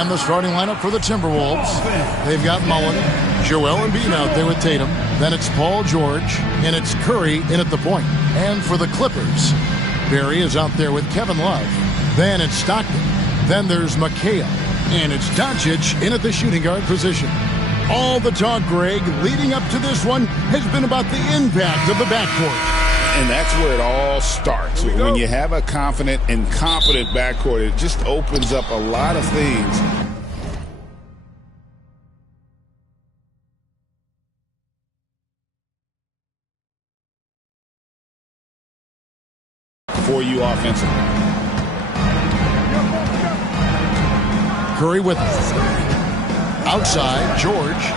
And the starting lineup for the Timberwolves. They've got Mullen, Joel Embiid out there with Tatum. Then it's Paul George, and it's Curry in at the point. And for the Clippers, Barry is out there with Kevin Love. Then it's Stockton. Then there's McHale. And it's Doncic in at the shooting guard position. All the talk, Greg, leading up to this one has been about the impact of the backcourt. And that's where it all starts. When you have a confident and competent backcourt, it just opens up a lot of things. For you offensively. Curry with outside, George.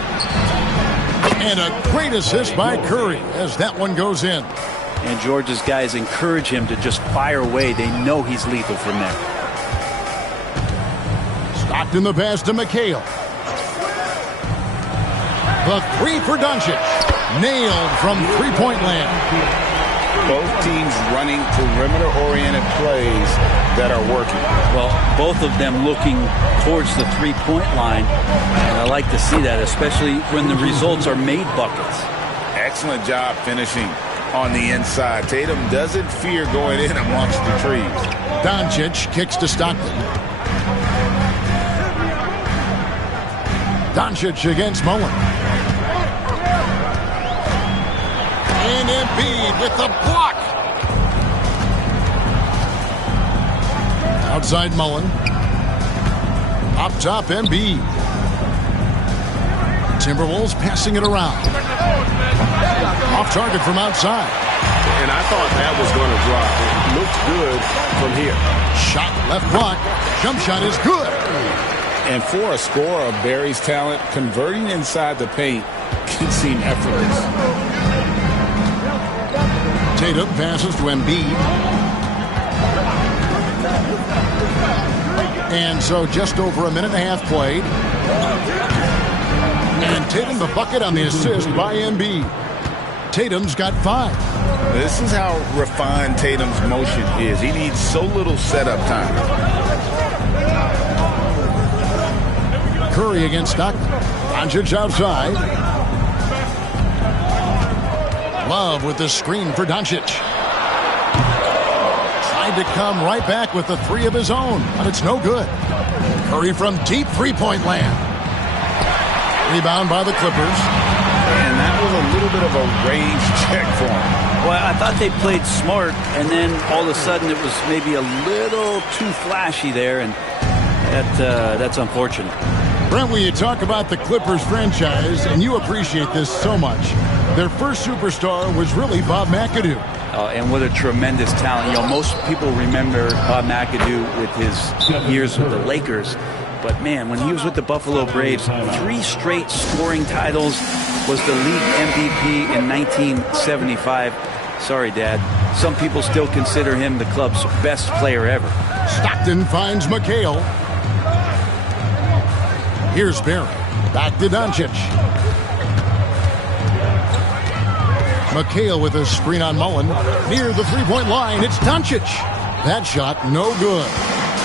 And a great assist by Curry as that one goes in. And George's guys encourage him to just fire away. They know he's lethal from there. Stockton the pass to McHale. The three for Doncic. Nailed from three-point land. Both teams running perimeter-oriented plays that are working. Well, both of them looking towards the three-point line. And I like to see that, especially when the results are made buckets. Excellent job finishing on the inside. Tatum doesn't fear going in amongst the trees. Doncic kicks to Stockton. Doncic against Mullen. And Embiid with the block. Outside Mullen. Up top Embiid. Timberwolves passing it around. Off target from outside. And I thought that was going to drop. It looked good from here. Shot left block. Jump shot is good. And for a scorer of Barry's talent, converting inside the paint can seem effortless. Tatum passes to Embiid. And so just over a minute and a half played. And Tatum the bucket on the assist by Embiid. Tatum's got 5. This is how refined Tatum's motion is. He needs so little setup time. Curry against Stockton. Doncic outside. Love with the screen for Doncic. Tried to come right back with the three of his own, but it's no good. Curry from deep three-point land. Rebound by the Clippers. And that was a little bit of a range check for him. Well, I thought they played smart, and then all of a sudden it was maybe a little too flashy there, and that's unfortunate. Brent, when you talk about the Clippers franchise, and you appreciate this so much, their first superstar was really Bob McAdoo. And what a tremendous talent. You know, most people remember Bob McAdoo with his years with the Lakers. But, man, when he was with the Buffalo Braves, 3 straight scoring titles, was the league MVP in 1975. Sorry, Dad. Some people still consider him the club's best player ever. Stockton finds McHale. Here's Barry. Back to Doncic. McHale with a screen on Mullen. Near the three-point line, it's Doncic. That shot, no good.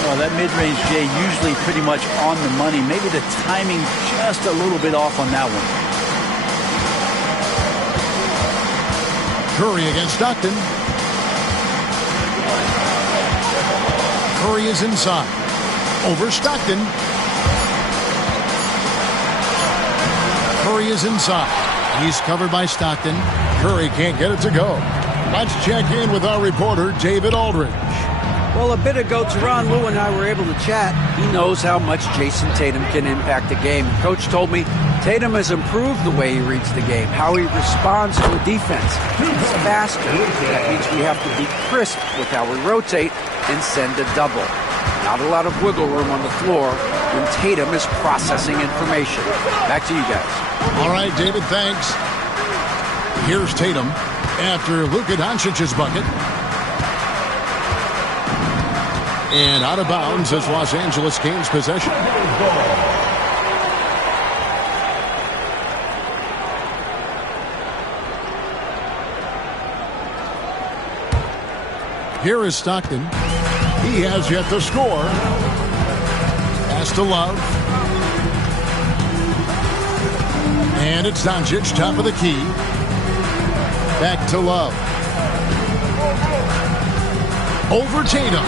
Well, that mid-range, Jay, usually pretty much on the money. Maybe the timing just a little bit off on that one. Curry against Stockton. Curry is inside. Over Stockton. Curry is inside. He's covered by Stockton. Curry can't get it to go. Let's check in with our reporter, David Aldridge. Well, a bit ago, Teron Lue and I were able to chat. He knows how much Jason Tatum can impact the game. Coach told me Tatum has improved the way he reads the game, how he responds to a defense. He's faster. That means we have to be crisp with how we rotate and send a double. Not a lot of wiggle room on the floor when Tatum is processing information. Back to you guys. All right, David, thanks. Here's Tatum after Luka Doncic's bucket. And out of bounds as Los Angeles gains possession. Here is Stockton. He has yet to score. Pass Pass to Love. And it's Doncic, top of the key. Back to Love. Over Tatum.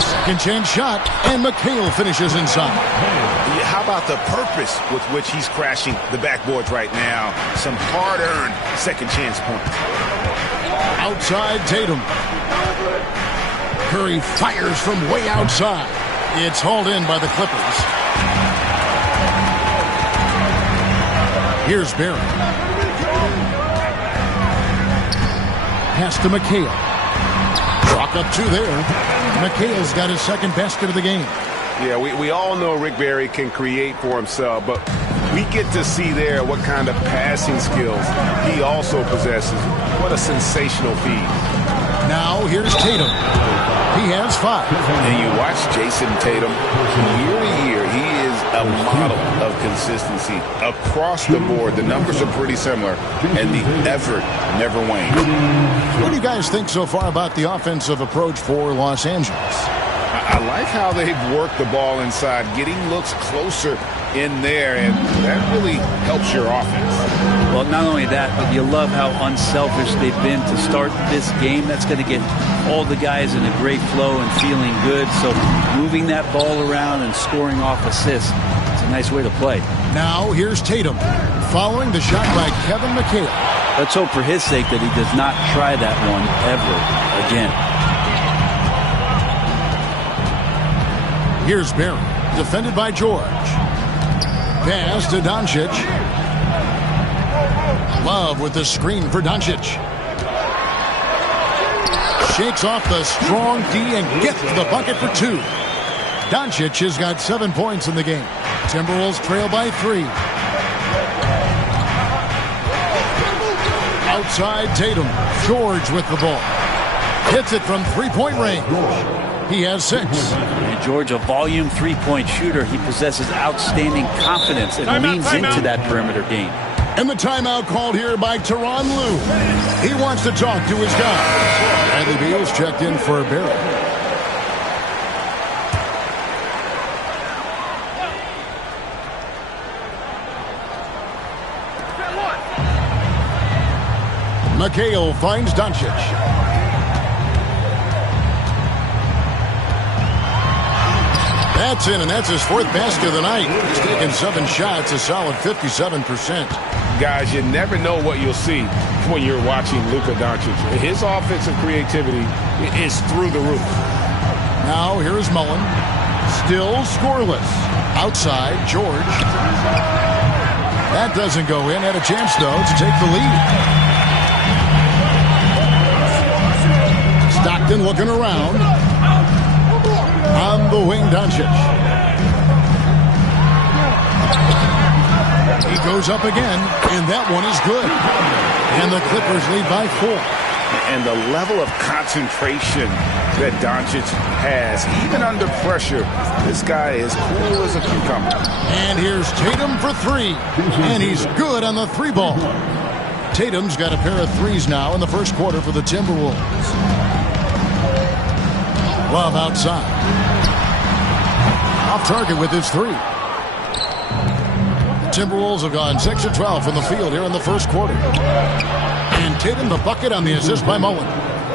Second chance shot, and McHale finishes inside. How about the purpose with which he's crashing the backboards right now? Some hard-earned second chance points. Outside Tatum. Curry fires from way outside. It's hauled in by the Clippers. Here's Barry. Pass to McHale. Chalk up two there. McHale's got his second basket of the game. Yeah, we all know Rick Barry can create for himself, but we get to see there what kind of passing skills he also possesses. What a sensational feed. Now here's Tatum. He has 5. And you watch Jason Tatum year to year. He is a model of consistency across the board. The numbers are pretty similar, and the effort never wanes. What do you guys think so far about the offensive approach for Los Angeles? I like how they've worked the ball inside, getting looks closer in there, and that really helps your offense. Well, not only that, but you love how unselfish they've been to start this game. That's going to get all the guys in a great flow and feeling good. So moving that ball around and scoring off assists, it's a nice way to play. Now here's Tatum, following the shot by Kevin McHale. Let's hope for his sake that he does not try that one ever again. Here's Barry, defended by George. Pass to Doncic. Love with the screen for Doncic. Shakes off the strong D and gets the bucket for 2. Doncic has got 7 points in the game. Timberwolves trail by 3. Outside Tatum. George with the ball. Hits it from three-point range. He has 6. And George, a volume three-point shooter. He possesses outstanding confidence and leans into that perimeter game. And the timeout called here by Tyronn Lue. He wants to talk to his guy. Bradley Beal's checked in for Barry. McHale finds Doncic. That's in, and that's his 4th basket of the night. He's taken 7 shots, a solid 57%. Guys, you never know what you'll see when you're watching Luka Doncic. His offensive creativity is through the roof. Now here's Mullen. Still scoreless. Outside, George. That doesn't go in. Had a chance, though, to take the lead. Stockton looking around. On the wing, Doncic. He goes up again, and that one is good. And the Clippers lead by 4. And the level of concentration that Doncic has, even under pressure, this guy is cool as a cucumber. And here's Tatum for 3. And he's good on the 3-ball. Tatum's got a pair of 3s now in the first quarter for the Timberwolves. Love outside. Off target with his 3. The Timberwolves have gone 6 of 12 from the field here in the first quarter. And Tatum the bucket on the assist by Mullen.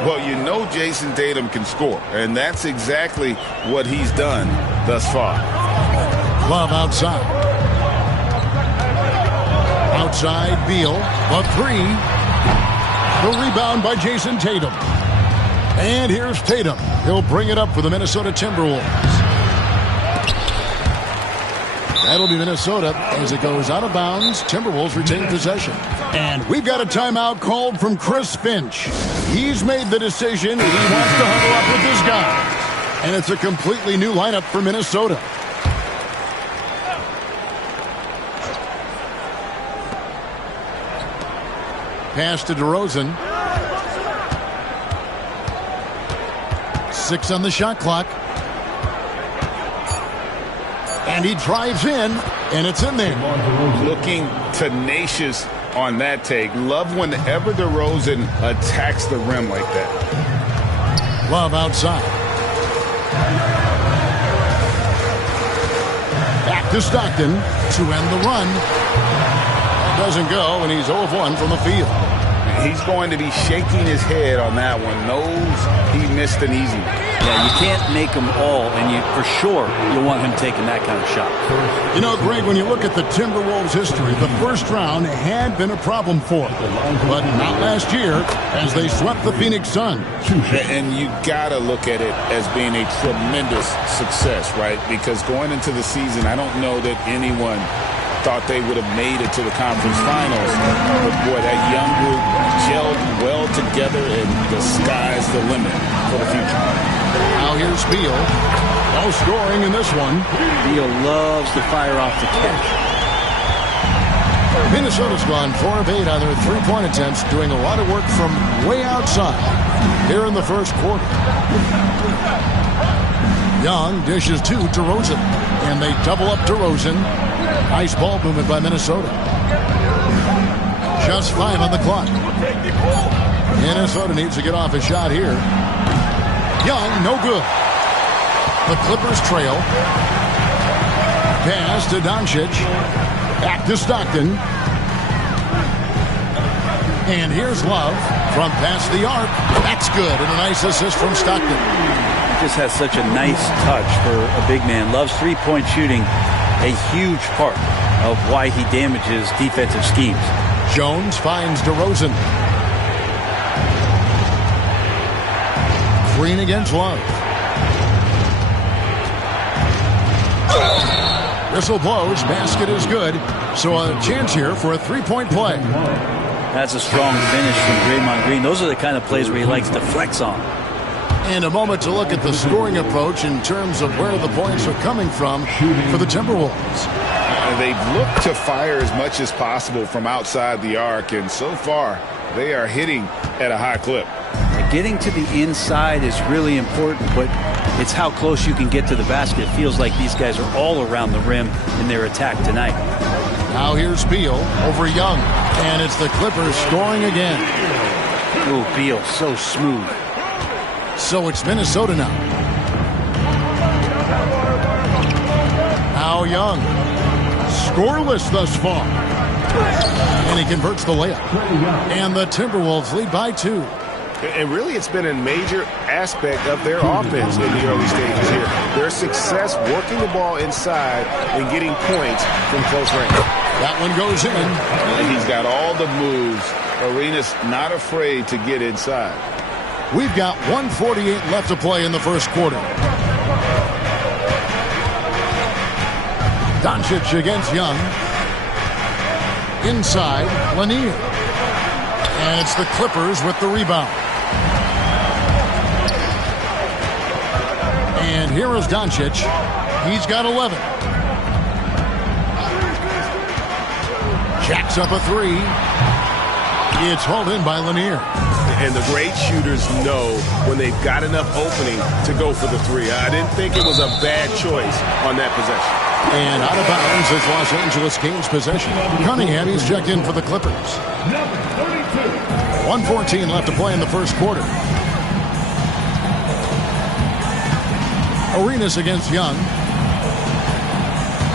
Well, you know Jason Tatum can score, and that's exactly what he's done thus far. Love outside. Outside Beal. The 3. The rebound by Jason Tatum. And here's Tatum. He'll bring it up for the Minnesota Timberwolves. That'll be Minnesota as it goes out of bounds. Timberwolves retain possession. And we've got a timeout called from Chris Finch. He's made the decision. He wants to huddle up with his guys. And it's a completely new lineup for Minnesota. Pass to DeRozan. 6 on the shot clock. And he drives in, and it's in there. Looking tenacious on that take. Love whenever DeRozan attacks the rim like that. Love outside. Back to Stockton to end the run. That doesn't go, and he's 0 of 1 from the field. He's going to be shaking his head on that one. Knows he missed an easy one. Yeah, you can't make them all, and for sure you want him taking that kind of shot. You know, Greg, when you look at the Timberwolves' history, the first round had been a problem for them, but not last year as they swept the Phoenix Suns. And you got to look at it as being a tremendous success, right? Because going into the season, I don't know that anyone thought they would have made it to the conference finals. But, boy, that young group gelled well together, and the sky's the limit for the future. Now here's Beal. No scoring in this one. Beal loves to fire off the catch. Minnesota's gone 4 of 8 on their three-point attempts, doing a lot of work from way outside here in the first quarter. Young dishes to DeRozan, and they double up DeRozan. Nice ball movement by Minnesota. Just 5 on the clock. Minnesota needs to get off a shot here. Young, no good. The Clippers trail. Pass to Doncic. Back to Stockton. And here's Love from past the arc. That's good, and a nice assist from Stockton. He just has such a nice touch for a big man. Loves three-point shooting, a huge part of why he damages defensive schemes. Jones finds DeRozan. Green against Love. Whistle blows. Basket is good. So a chance here for a three-point play. That's a strong finish from Draymond Green. Those are the kind of plays where he likes to flex on. And a moment to look at the scoring approach in terms of where the points are coming from for the Timberwolves. They've looked to fire as much as possible from outside the arc, and so far they are hitting at a high clip. Getting to the inside is really important, but it's how close you can get to the basket. It feels like these guys are all around the rim in their attack tonight. Now here's Beal over Young, and it's the Clippers scoring again. Oh, Beal, so smooth. So it's Minnesota now. Now Young, scoreless thus far. And he converts the layup. And the Timberwolves lead by 2. And really, it's been a major aspect of their offense in the early stages here. Their success working the ball inside and getting points from close range. That one goes in. And he's got all the moves. Arenas not afraid to get inside. We've got 1:48 left to play in the first quarter. Doncic against Young. Inside, Lanier. And it's the Clippers with the rebound. And here is Doncic. He's got 11. Jacks up a 3. It's hauled in by Lanier. And the great shooters know when they've got enough opening to go for the 3. I didn't think it was a bad choice on that possession. And out of bounds is Los Angeles Kings possession. Cunningham, he's checked in for the Clippers. 1:14 left to play in the first quarter. Arenas against Young.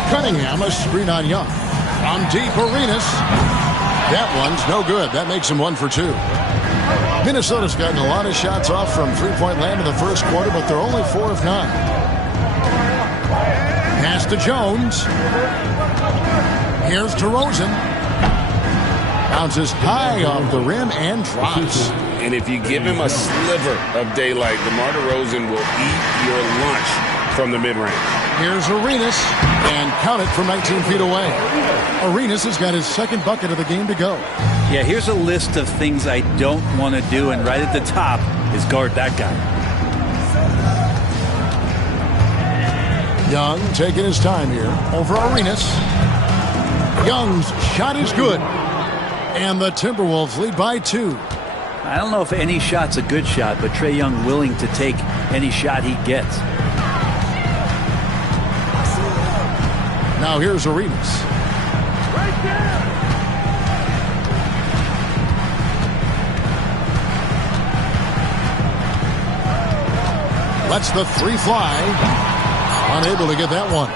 Cunningham, a screen on Young. From deep, Arenas. That one's no good. That makes him 1 for 2. Minnesota's gotten a lot of shots off from three-point land in the first quarter, but they're only 4 of 9. Pass to Jones. Here's DeRozan. Bounces high off the rim and drops. And if you give him a sliver of daylight, DeMar DeRozan will eat your lunch from the mid-range. Here's Arenas, and count it from 19 feet away. Arenas has got his second bucket of the game to go. Yeah, here's a list of things I don't want to do, and right at the top is guard that guy. Young taking his time here over Arenas. Young's shot is good. And the Timberwolves lead by 2. I don't know if any shot's a good shot, but Trae Young willing to take any shot he gets. Now here's Arenas. Lets the 3 fly. Unable to get that one.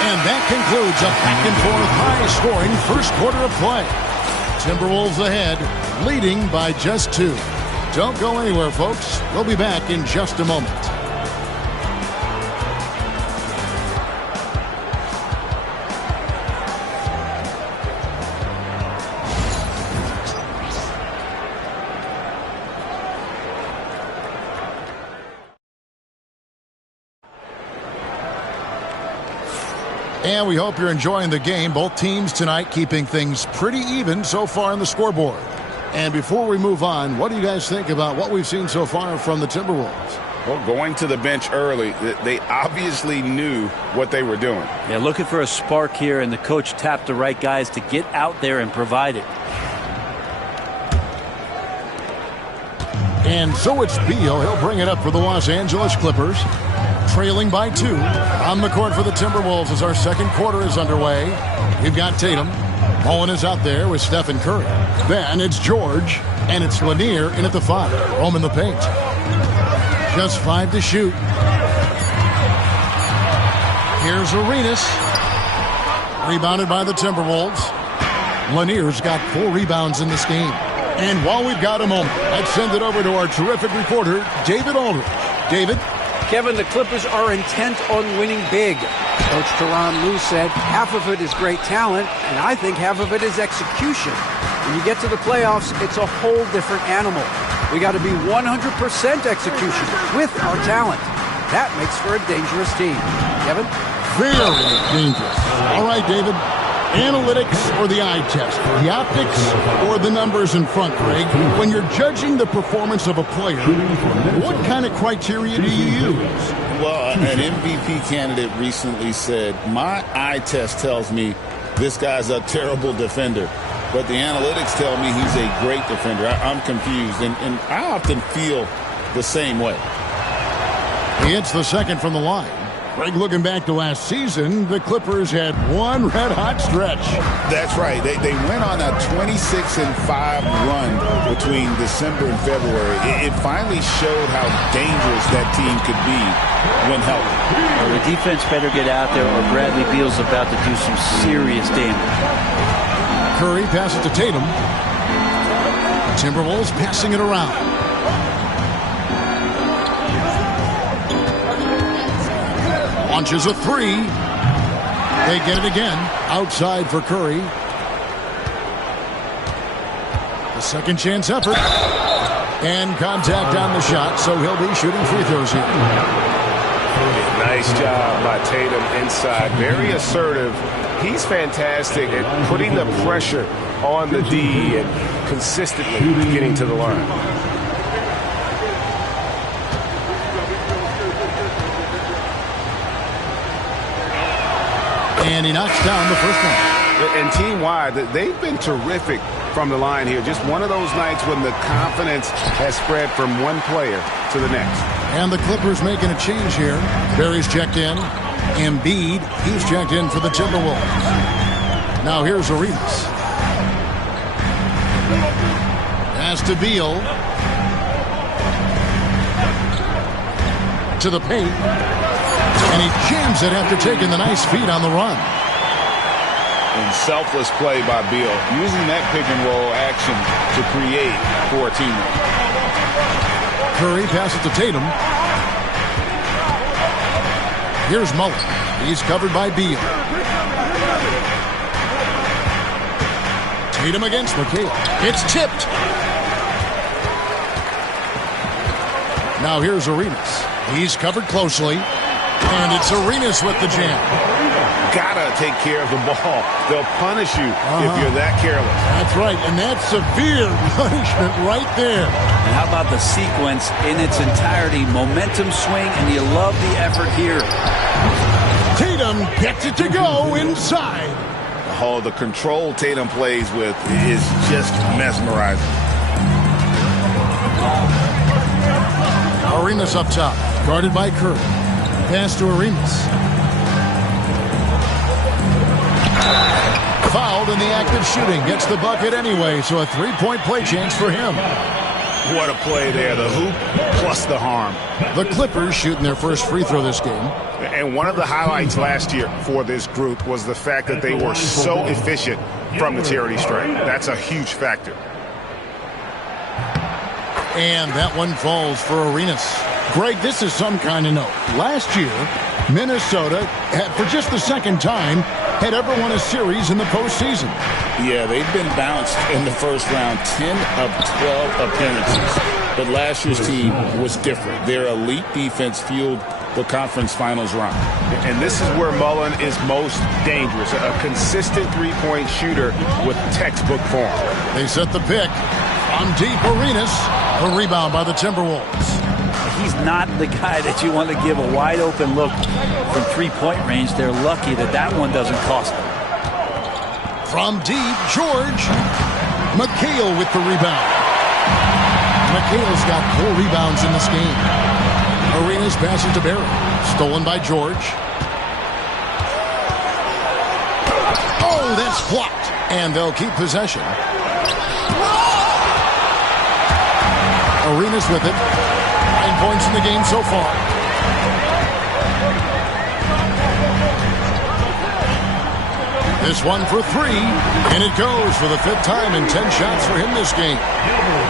And that concludes a back-and-forth, high-scoring first quarter of play. Timberwolves ahead, leading by just 2. Don't go anywhere, folks. We'll be back in just a moment. And we hope you're enjoying the game. Both teams tonight keeping things pretty even so far on the scoreboard. And before we move on, what do you guys think about what we've seen so far from the Timberwolves? Well, going to the bench early, they obviously knew what they were doing. Yeah, looking for a spark here, and the coach tapped the right guys to get out there and provide it. And so it's Beal. He'll bring it up for the Los Angeles Clippers. Trailing by 2 on the court for the Timberwolves as our second quarter is underway. We've got Tatum. Mullen is out there with Stephen Curry. Then it's George, and it's Lanier in at the 5. Rome in the paint. Just 5 to shoot. Here's Arenas. Rebounded by the Timberwolves. Lanier's got 4 rebounds in this game. And while we've got a moment, let's send it over to our terrific reporter, David Aldridge. David? Kevin, the Clippers are intent on winning big. Coach Tyronn Lue said half of it is great talent, and I think half of it is execution. When you get to the playoffs, it's a whole different animal. We got to be 100% execution with our talent. That makes for a dangerous team. Kevin? Very dangerous. All right, David. Analytics or the eye test? The optics or the numbers in front, Greg? When you're judging the performance of a player, what kind of criteria do you use? Well, an MVP candidate recently said, my eye test tells me this guy's a terrible defender, but the analytics tell me he's a great defender. I'm confused, and I often feel the same way. He hits the second from the line. Greg, looking back to last season, the Clippers had one red-hot stretch. That's right. They went on a 26-5 run between December and February. It finally showed how dangerous that team could be when healthy. Well, the defense better get out there, or Bradley Beal's about to do some serious damage. Curry passes to Tatum. Timberwolves passing it around. Launches a 3. They get it again. Outside for Curry. The second chance effort. And contact on the shot, so he'll be shooting free throws here. Nice job by Tatum inside. Very assertive. He's fantastic at putting the pressure on the D and consistently getting to the line. And he knocks down the first one. And team-wide, they've been terrific from the line here. Just one of those nights when the confidence has spread from one player to the next. And the Clippers making a change here. Barry's checked in. Embiid, he's checked in for the Timberwolves. Now here's Arenas. Pass to Beal. To the paint. And he jams it after taking the nice feed on the run. And selfless play by Beal, using that pick and roll action to create for a teammate. Curry passes to Tatum. Here's Mullen. He's covered by Beal. Tatum against McHale. It's tipped. Now here's Arenas. He's covered closely. And it's Arenas with the jam. Gotta take care of the ball. They'll punish you if you're that careless. That's right, and that's severe punishment right there. And how about the sequence in its entirety? Momentum swing, and you love the effort here. Tatum gets it to go inside. Oh, the control Tatum plays with is just mesmerizing. Arenas up top, guarded by Curry. Pass to Arenas. Fouled in the act of shooting. Gets the bucket anyway, so a three-point play chance for him. What a play there. The hoop plus the harm. The Clippers shooting their first free throw this game. And one of the highlights last year for this group was the fact that they were so efficient from the charity stripe. That's a huge factor. And that one falls for Arenas. Greg, this is some kind of note. Last year, Minnesota, for just the second time, had ever won a series in the postseason. Yeah, they've been bounced in the first round, 10 of 12 appearances. But last year's team was different. Their elite defense fueled the conference finals run. And this is where Mullen is most dangerous. A consistent three-point shooter with textbook form. They set the pick on deep. Arenas. A rebound by the Timberwolves. He's not the guy that you want to give a wide-open look from three-point range. They're lucky that that one doesn't cost them. From deep, George. McHale with the rebound. McHale's got 4 rebounds in this game. Arenas passes to Barry. Stolen by George. Oh, that's blocked. And they'll keep possession. Arenas with it. 9 points in the game so far. This one for 3, and it goes for the 5th time in 10 shots for him this game.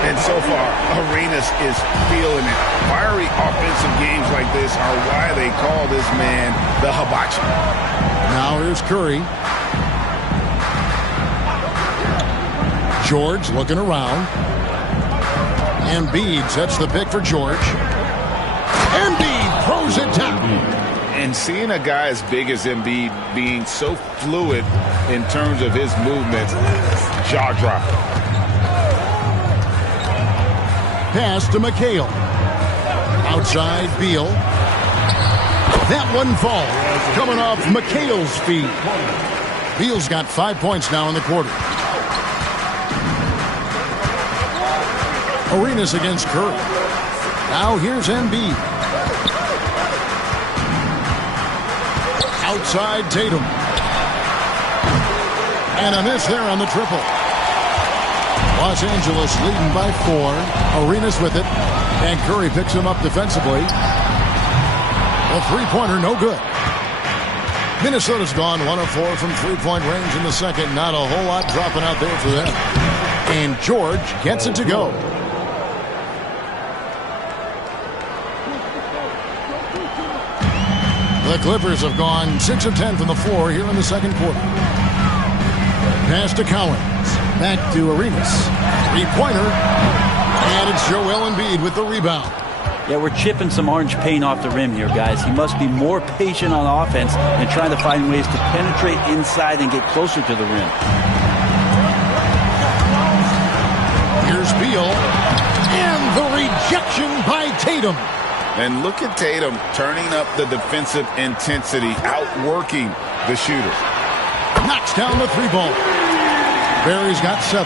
And so far, Arenas is feeling it. Fiery offensive games like this are why they call this man the hibachi. Now here's Curry. George looking around. Embiid sets the pick for George. Embiid throws it down. And seeing a guy as big as Embiid being so fluid in terms of his movement, jaw-dropping. Pass to McHale. Outside, Beal. That one falls. Coming off McHale's feet. Beal's got 5 points now in the quarter. Arenas against Curry. Now here's Embiid. Outside Tatum. And a miss there on the triple. Los Angeles leading by 4. Arenas with it. And Curry picks him up defensively. A three-pointer, no good. Minnesota's gone 1 of 4 from three-point range in the second. Not a whole lot dropping out there for them. And George gets it to go. The Clippers have gone 6 of 10 from the floor here in the second quarter. Pass to Collins. Back to Arenas. Three-pointer. And it's Joel Embiid with the rebound. Yeah, we're chipping some orange paint off the rim here, guys. He must be more patient on offense and trying to find ways to penetrate inside and get closer to the rim. Here's Beal. And the rejection by Tatum. And look at Tatum turning up the defensive intensity, outworking the shooter. Knocks down the 3-ball. Barry's got 7.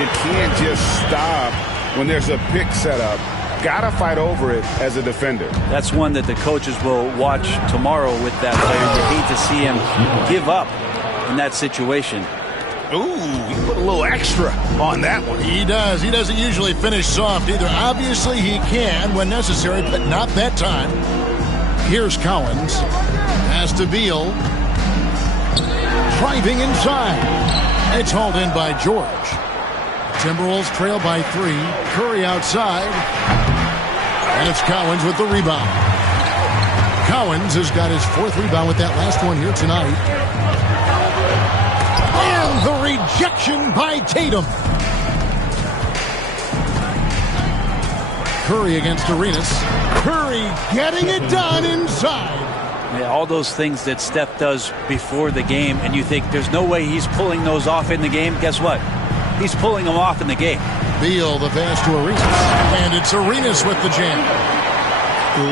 You can't just stop when there's a pick set up. Gotta fight over it as a defender. That's one that the coaches will watch tomorrow with that player. You hate to see him give up in that situation. Ooh, he put a little extra on that one. He does. He doesn't usually finish soft either. Obviously, he can when necessary, but not that time. Here's Collins. Pass to Beal. Driving inside. It's hauled in by George. Timberwolves trail by 3. Curry outside. And it's Collins with the rebound. Collins has got his 4th rebound with that last one here tonight. And the rejection by Tatum. Curry against Arenas. Curry getting it done inside. Yeah, all those things that Steph does before the game, and you think there's no way he's pulling those off in the game. Guess what? He's pulling them off in the game. Beal, the pass to Arenas. And it's Arenas with the jam.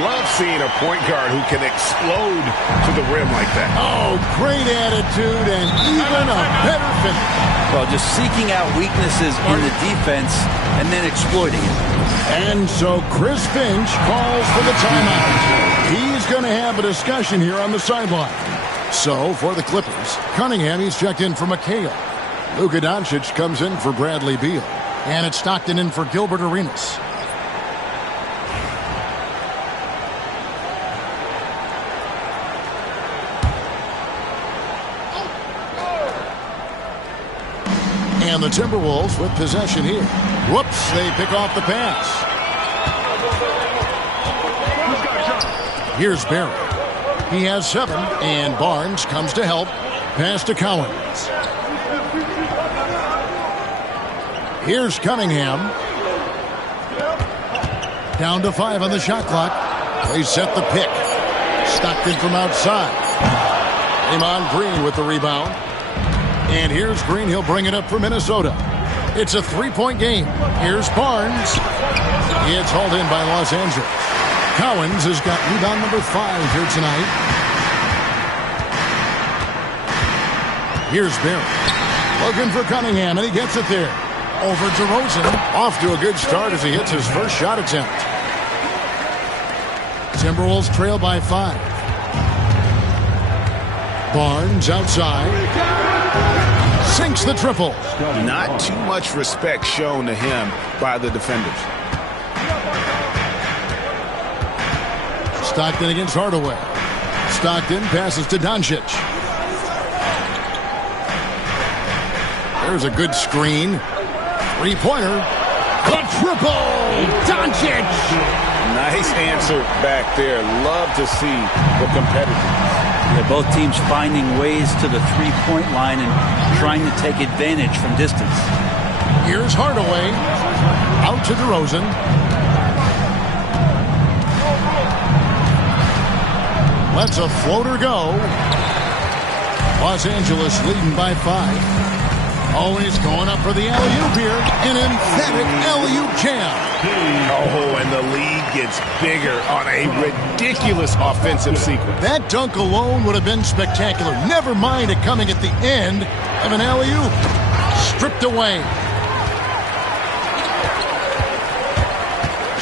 Love seeing a point guard who can explode to the rim like that. Oh, great attitude and even a better finish. Well, just seeking out weaknesses in the defense and then exploiting it. And so Chris Finch calls for the timeout. He's going to have a discussion here on the sideline. So for the Clippers, Cunningham, he's checked in for McHale. Luka Doncic comes in for Bradley Beal. And it's Stockton in for Gilbert Arenas. And the Timberwolves with possession here. Whoops, they pick off the pass. Here's Barry. He has 7, and Barnes comes to help. Pass to Collins. Here's Cunningham. Down to 5 on the shot clock. They set the pick. Stockton from outside. Draymond Green with the rebound. And here's Green. He'll bring it up for Minnesota. It's a 3-point game. Here's Barnes. It's hauled in by Los Angeles. Collins has got rebound number 5 here tonight. Here's Barry. Looking for Cunningham, and he gets it there. Over to Rosen. Off to a good start as he hits his first shot attempt. Timberwolves trail by 5. Barnes outside. Sinks the triple. Not too much respect shown to him by the defenders. Stockton against Hardaway. Stockton passes to Doncic. There's a good screen. 3-pointer. The triple! Doncic! Nice answer back there. Love to see the competitiveness. Yeah, both teams finding ways to the three-point line and trying to take advantage from distance. Here's Hardaway. Out to DeRozan. Lets a floater go. Los Angeles leading by 5. Always going up for the alley-oop here. An emphatic alley-oop jam. Oh, and the lead gets bigger on a ridiculous offensive sequence. That dunk alone would have been spectacular. Never mind it coming at the end of an alley-oop. Stripped away.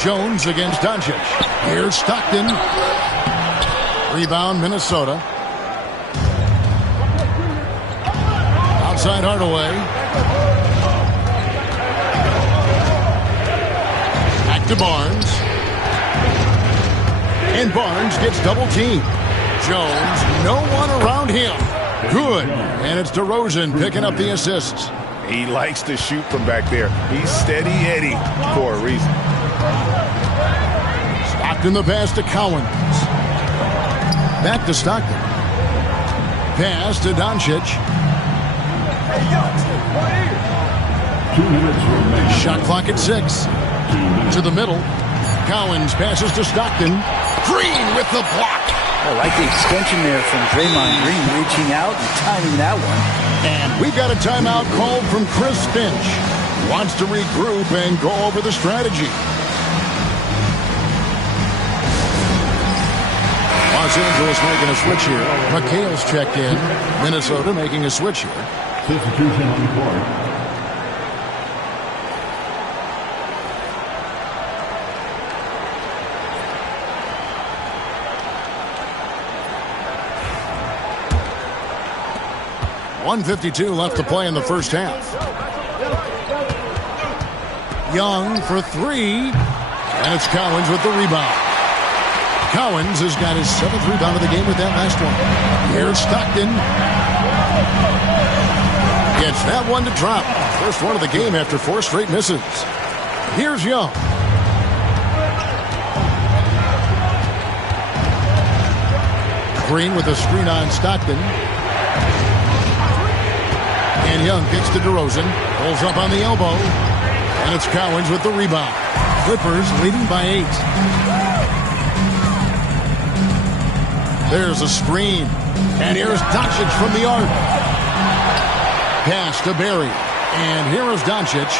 Jones against Doncic. Here's Stockton. Rebound, Minnesota. Outside Hardaway. Back to Barnes. And Barnes gets double teamed. Jones, no one around him. Good. And it's DeRozan picking up the assists. He likes to shoot from back there. He's steady Eddie for a reason. Stockton the pass to Collins. Back to Stockton. Pass to Doncic. Shot clock at 6. To the middle. Collins passes to Stockton. Green with the block. I like the extension there from Draymond Green, reaching out and timing that one. And we've got a timeout called from Chris Finch. Wants to regroup and go over the strategy. Los Angeles making a switch here. McHale's checked in. Minnesota making a switch here. Substitution on the court. .152 left to play in the first half. Young for 3. And it's Collins with the rebound. Collins has got his 7th rebound of the game with that last one. Here's Stockton. Gets that one to drop. First one of the game after 4 straight misses. Here's Young. Green with a screen on Stockton. And Young gets to DeRozan. Pulls up on the elbow. And it's Collins with the rebound. Clippers leading by 8. There's a screen. And here's Doncic from the arc. Pass to Barry. And here is Doncic.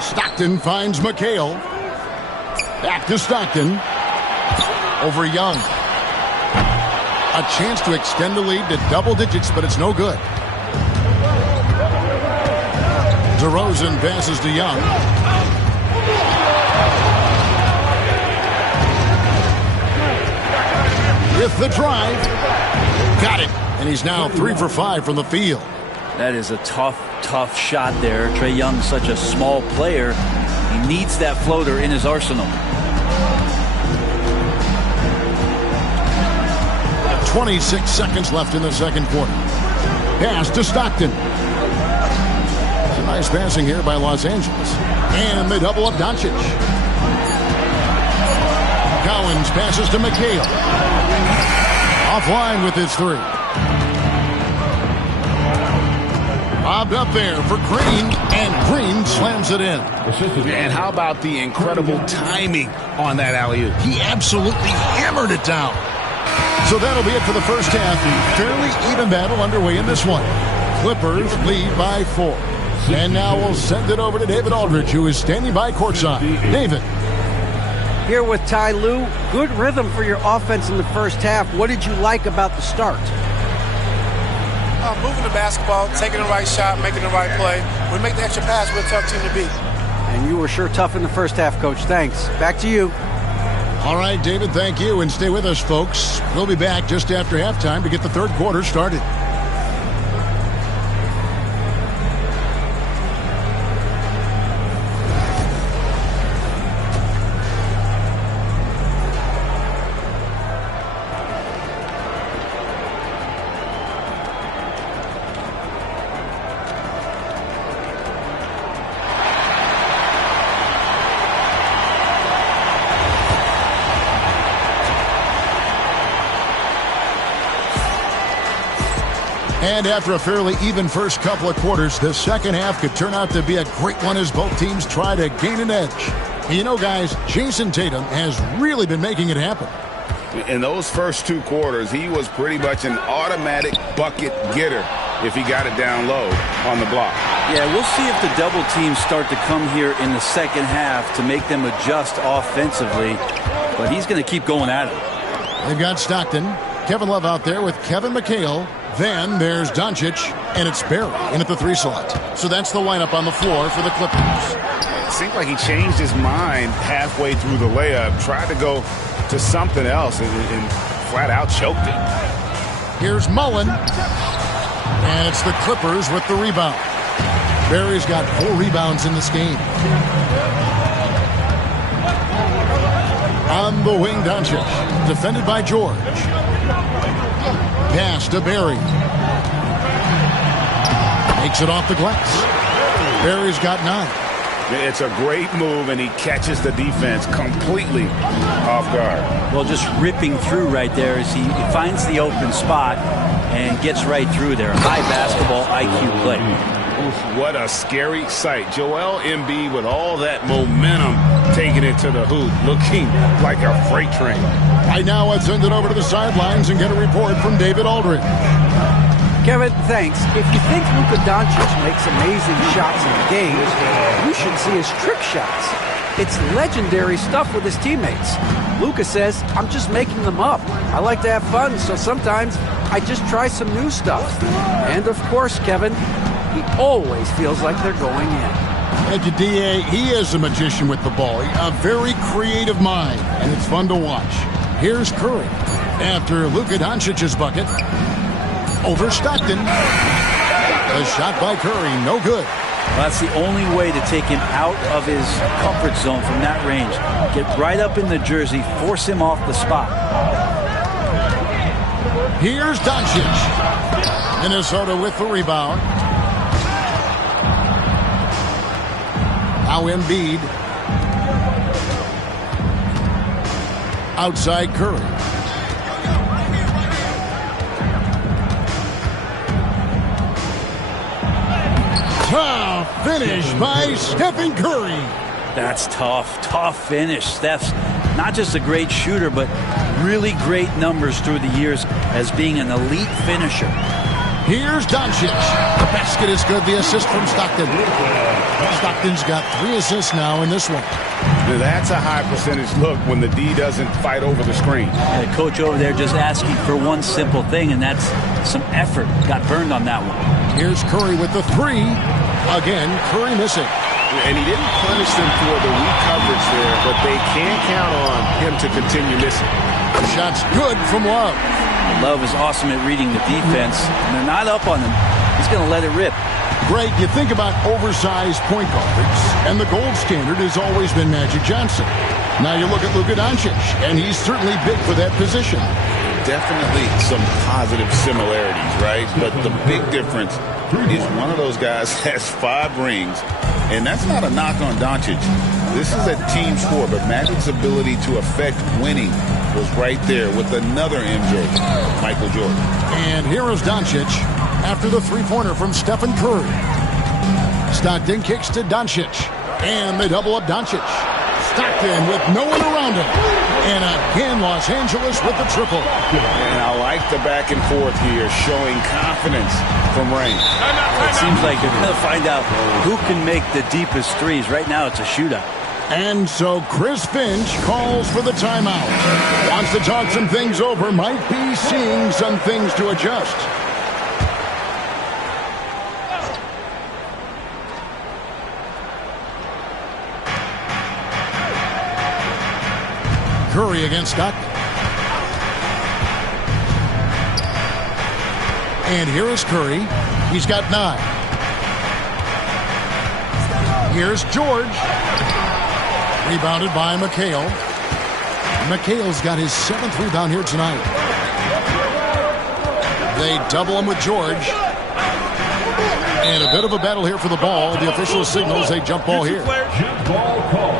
Stockton finds McHale. Back to Stockton. Over Young. A chance to extend the lead to double digits, but it's no good. DeRozan passes to Young. With the drive. Got it. And he's now 3 for 5 from the field. That is a tough tough shot there. Trae Young's such a small player. He needs that floater in his arsenal. 26 seconds left in the second quarter. Pass to Stockton. Some nice passing here by Los Angeles. And they double up Doncic. Collins passes to McHale. Offline with his three. Bobbed up there for Green, and Green slams it in. And how about the incredible timing on that alley-oop? He absolutely hammered it down. So that'll be it for the first half. Fairly even battle underway in this one. Clippers lead by 4. And now we'll send it over to David Aldridge, who is standing by courtside. David. Here with Ty Lue. Good rhythm for your offense in the first half. What did you like about the start? Moving the basketball, taking the right shot, making the right play. We make the extra pass, we're a tough team to beat. And you were sure tough in the first half, Coach. Thanks. Back to you. All right, David, thank you. And stay with us, folks. We'll be back just after halftime to get the third quarter started. And after a fairly even first couple of quarters, the second half could turn out to be a great one as both teams try to gain an edge. And you know, guys, Jason Tatum has really been making it happen. In those first 2 quarters, he was pretty much an automatic bucket getter if he got it down low on the block. Yeah, we'll see if the double teams start to come here in the second half to make them adjust offensively. But he's going to keep going at it. They've got Stockton. Kevin Love out there with Kevin McHale. Then there's Doncic, and it's Barry in at the 3 slot. So that's the lineup on the floor for the Clippers. It seemed like he changed his mind halfway through the layup, tried to go to something else, and flat out choked it. Here's Mullen, and it's the Clippers with the rebound. Barry's got 4 rebounds in this game. On the wing, Doncic, defended by George. Pass to Barry. Makes it off the glass. Barry's got 9. It's a great move, and he catches the defense completely off guard. Well, just ripping through right there as he finds the open spot and gets right through there. High basketball IQ play. What a scary sight. Joel Embiid with all that momentum taking it to the hoop, looking like a freight train. Right now, let's send it over to the sidelines and get a report from David Aldridge. Kevin, thanks. If you think Luka Doncic makes amazing shots in the game, you should see his trick shots. It's legendary stuff with his teammates. Luka says, I'm just making them up. I like to have fun, so sometimes I just try some new stuff. And of course, Kevin, he always feels like they're going in. Thank you, D.A. He is a magician with the ball. A very creative mind, and it's fun to watch. Here's Curry. After Luka Doncic's bucket, over Stockton. A shot by Curry, no good. Well, that's the only way to take him out of his comfort zone from that range. Get right up in the jersey, force him off the spot. Here's Doncic. Minnesota with the rebound. Now Embiid. Outside Curry. Tough finish by Stephen Curry. That's tough. Tough finish. Steph's not just a great shooter, but really great numbers through the years as being an elite finisher. Here's Doncic. The basket is good. The assist from Stockton. Stockton's got 3 assists now in this one. That's a high percentage look when the D doesn't fight over the screen. The coach over there just asking for one simple thing, and that's some effort. Got burned on that one. Here's Curry with the 3. Again, Curry missing. And he didn't punish them for the weak coverage there, but they can count on him to continue missing. The shot's good from Love. Love is awesome at reading the defense, and they're not up on him. He's going to let it rip. Greg, you think about oversized point guards, and the gold standard has always been Magic Johnson. Now you look at Luka Doncic, and he's certainly big for that position. Definitely some positive similarities, right? But the big difference is one of those guys has 5 rings, and that's not a knock on Doncic. This is a team sport, but Magic's ability to affect winning was right there with another MJ, Michael Jordan. And here is Doncic after the three-pointer from Stephen Curry. Stockton kicks to Doncic, and they double up Doncic. Stockton with no one around him. And again, Los Angeles with the triple. And I like the back and forth here, showing confidence from Rain. It seems like they're going to find out who can make the deepest threes. Right now, it's a shootout. And so Chris Finch calls for the timeout. Wants to talk some things over, might be seeing some things to adjust. Curry against Stockton. And here is Curry. He's got 9. Here's George. Rebounded by McHale. McHale's got his 7th rebound here tonight. They double him with George. And a bit of a battle here for the ball. The official signals a jump ball here. Jump ball call.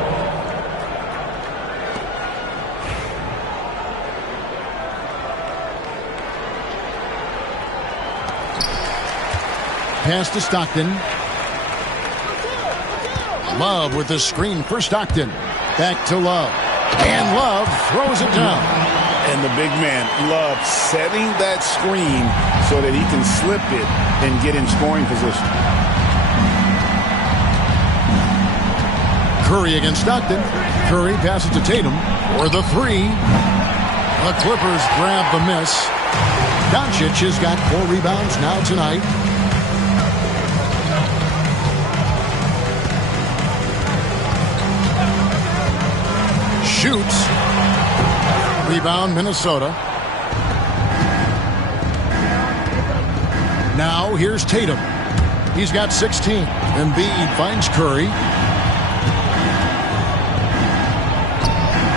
Pass to Stockton. Love with the screen for Stockton. Back to Love. And Love throws it down. And the big man, Love, setting that screen so that he can slip it and get in scoring position. Curry against Stockton. Curry passes to Tatum for the 3. The Clippers grab the miss. Doncic has got 4 rebounds now tonight. Shoots. Rebound, Minnesota. Now here's Tatum. He's got 16. Embiid finds Curry.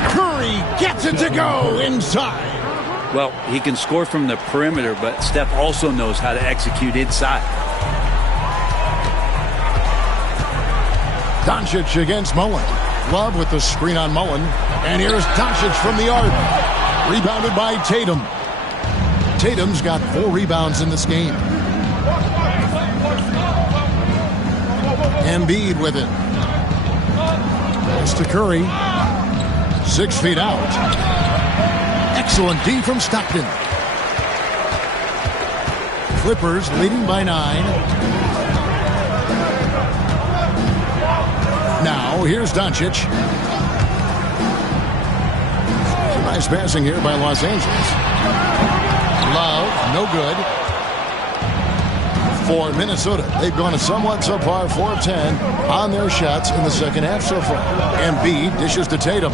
Curry gets it to go inside. Well, he can score from the perimeter, but Steph also knows how to execute inside. Doncic against Mullen. Love with the screen on Mullen. And here's Doncic from the arc. Rebounded by Tatum. Tatum's got 4 rebounds in this game. Embiid with it. Pass to Curry. 6 feet out. Excellent D from Stockton. Clippers leading by 9. Now, here's Doncic. Nice passing here by Los Angeles. Love, no good. For Minnesota, they've gone a somewhat subpar 4 of 10 on their shots in the second half so far. Embiid dishes to Tatum.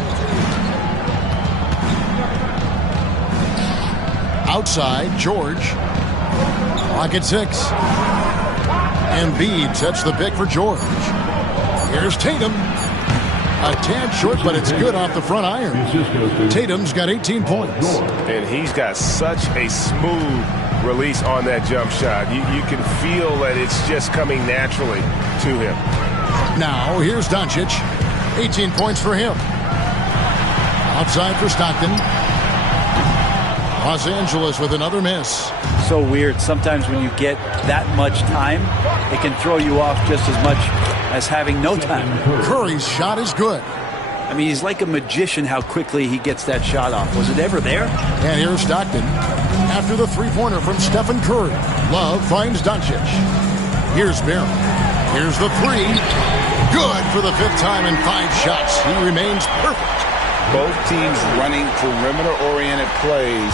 Outside, George. Clock at 6. Embiid sets the pick for George. Here's Tatum. A tad short, but it's good off the front iron. Tatum's got 18 points. And he's got such a smooth release on that jump shot. You can feel that it's just coming naturally to him. Now, here's Doncic. 18 points for him. Outside for Stockton. Los Angeles with another miss. So weird. Sometimes when you get that much time, it can throw you off just as much as having no time. Curry's shot is good. I mean, he's like a magician how quickly he gets that shot off. Was it ever there? And here's Stockton. After the three-pointer from Stephen Curry. Love finds Doncic. Here's Barron. Here's the 3. Good for the 5th time in 5 shots. He remains perfect. Both teams running perimeter-oriented plays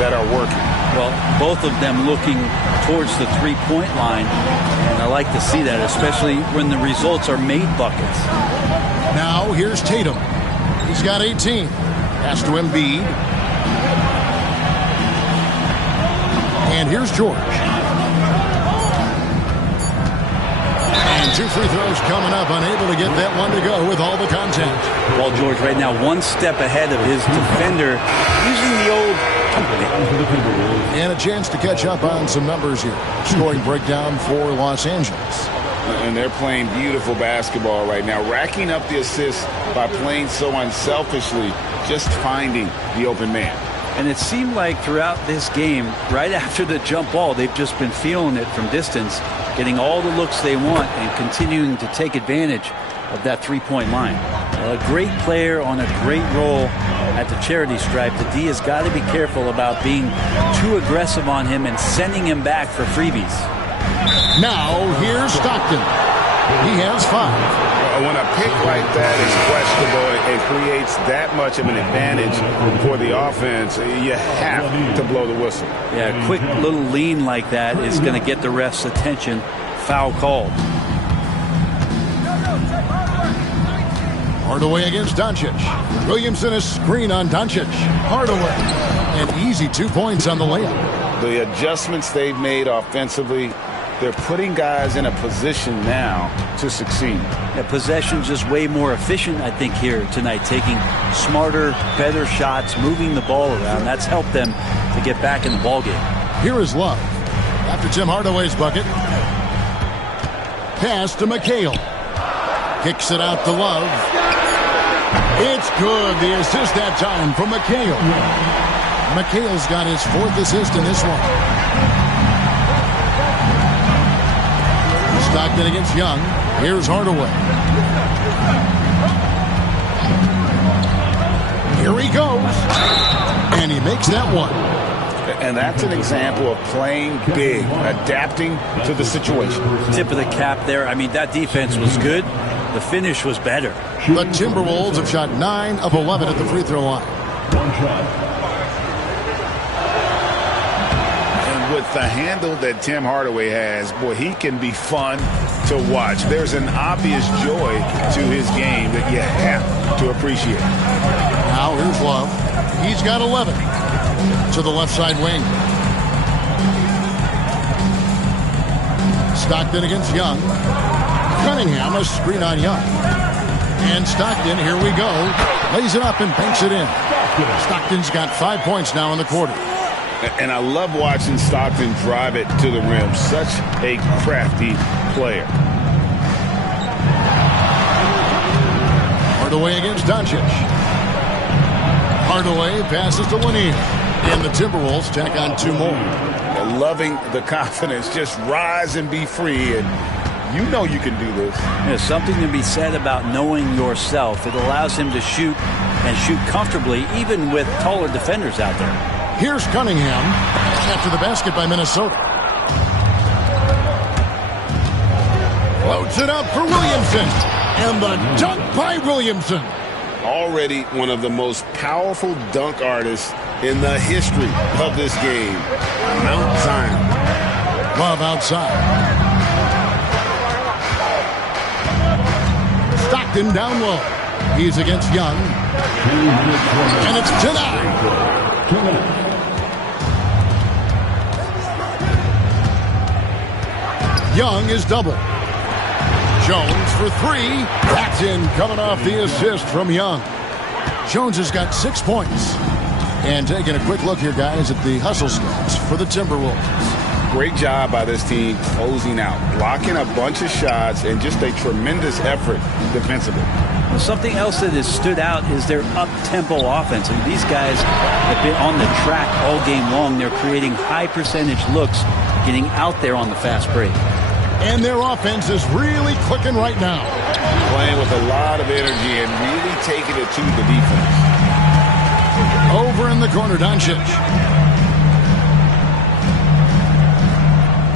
that are working. Well, both of them looking towards the three-point line. And I like to see that, especially when the results are made buckets. Now here's Tatum. He's got 18. Pass to Embiid. And here's George. And 2 free throws coming up, unable to get that one to go with all the contact. Paul George right now 1 step ahead of his defender, using the old and a chance to catch up on some numbers here. Scoring breakdown for Los Angeles. And they're playing beautiful basketball right now, racking up the assists by playing so unselfishly, just finding the open man. And it seemed like throughout this game, right after the jump ball, they've just been feeling it from distance, getting all the looks they want and continuing to take advantage of that three-point line. A great player on a great role at the charity stripe. The D has got to be careful about being too aggressive on him and sending him back for freebies. Now, here's Stockton. He has 5. When a pick like that is questionable and creates that much of an advantage for the offense, you have to blow the whistle. Yeah, a quick little lean like that is going to get the ref's attention. Foul called. Hardaway against Doncic. Williamson is screen on Doncic. Hardaway. And easy 2 points on the layup. The adjustments they've made offensively, they're putting guys in a position now to succeed. Yeah, possession just way more efficient, I think, here tonight. Taking smarter, better shots, moving the ball around. That's helped them to get back in the ballgame. Here is Love. After Tim Hardaway's bucket. Pass to McHale. Kicks it out to Love. It's good. The assist that time from McHale. McHale's got his 4th assist in this one. Stockton against Young. Here's Hardaway. Here he goes. And he makes that one. And that's an example of playing big, adapting to the situation. Tip of the cap there. I mean, that defense was good. The finish was better. The Timberwolves have shot 9 of 11 at the free throw line. 1 shot. And with the handle that Tim Hardaway has, boy, he can be fun to watch. There's an obvious joy to his game that you have to appreciate. Now here's Love. He's got 11 to the left side wing. Stockton against Young. Cunningham, a screen on Young. And Stockton, here we go. Lays it up and banks it in. Stockton's got 5 points now in the quarter. And I love watching Stockton drive it to the rim. Such a crafty player. Hardaway against Doncic. Hardaway passes to Lanier. And the Timberwolves tack on 2 more. Loving the confidence. Just rise and be free. And you know you can do this. There's something to be said about knowing yourself. It allows him to shoot and shoot comfortably, even with taller defenders out there. Here's Cunningham after the basket by Minnesota. Floats it up for Williamson. And the dunk by Williamson. Already one of the most powerful dunk artists in the history of this game. Mount Zion. Love outside. Stockton down low. He's against Young. And it's 10-9. Young is double. Jones for 3. That's in, coming off the assist from Young. Jones has got 6 points. And taking a quick look here, guys, at the hustle stats for the Timberwolves. Great job by this team closing out, blocking a bunch of shots, and just a tremendous effort defensively. Well, something else that has stood out is their up-tempo offense. I mean, these guys have been on the track all game long. They're creating high-percentage looks, getting out there on the fast break. And their offense is really clicking right now. Playing with a lot of energy and really taking it to the defense. Over in the corner, Doncic.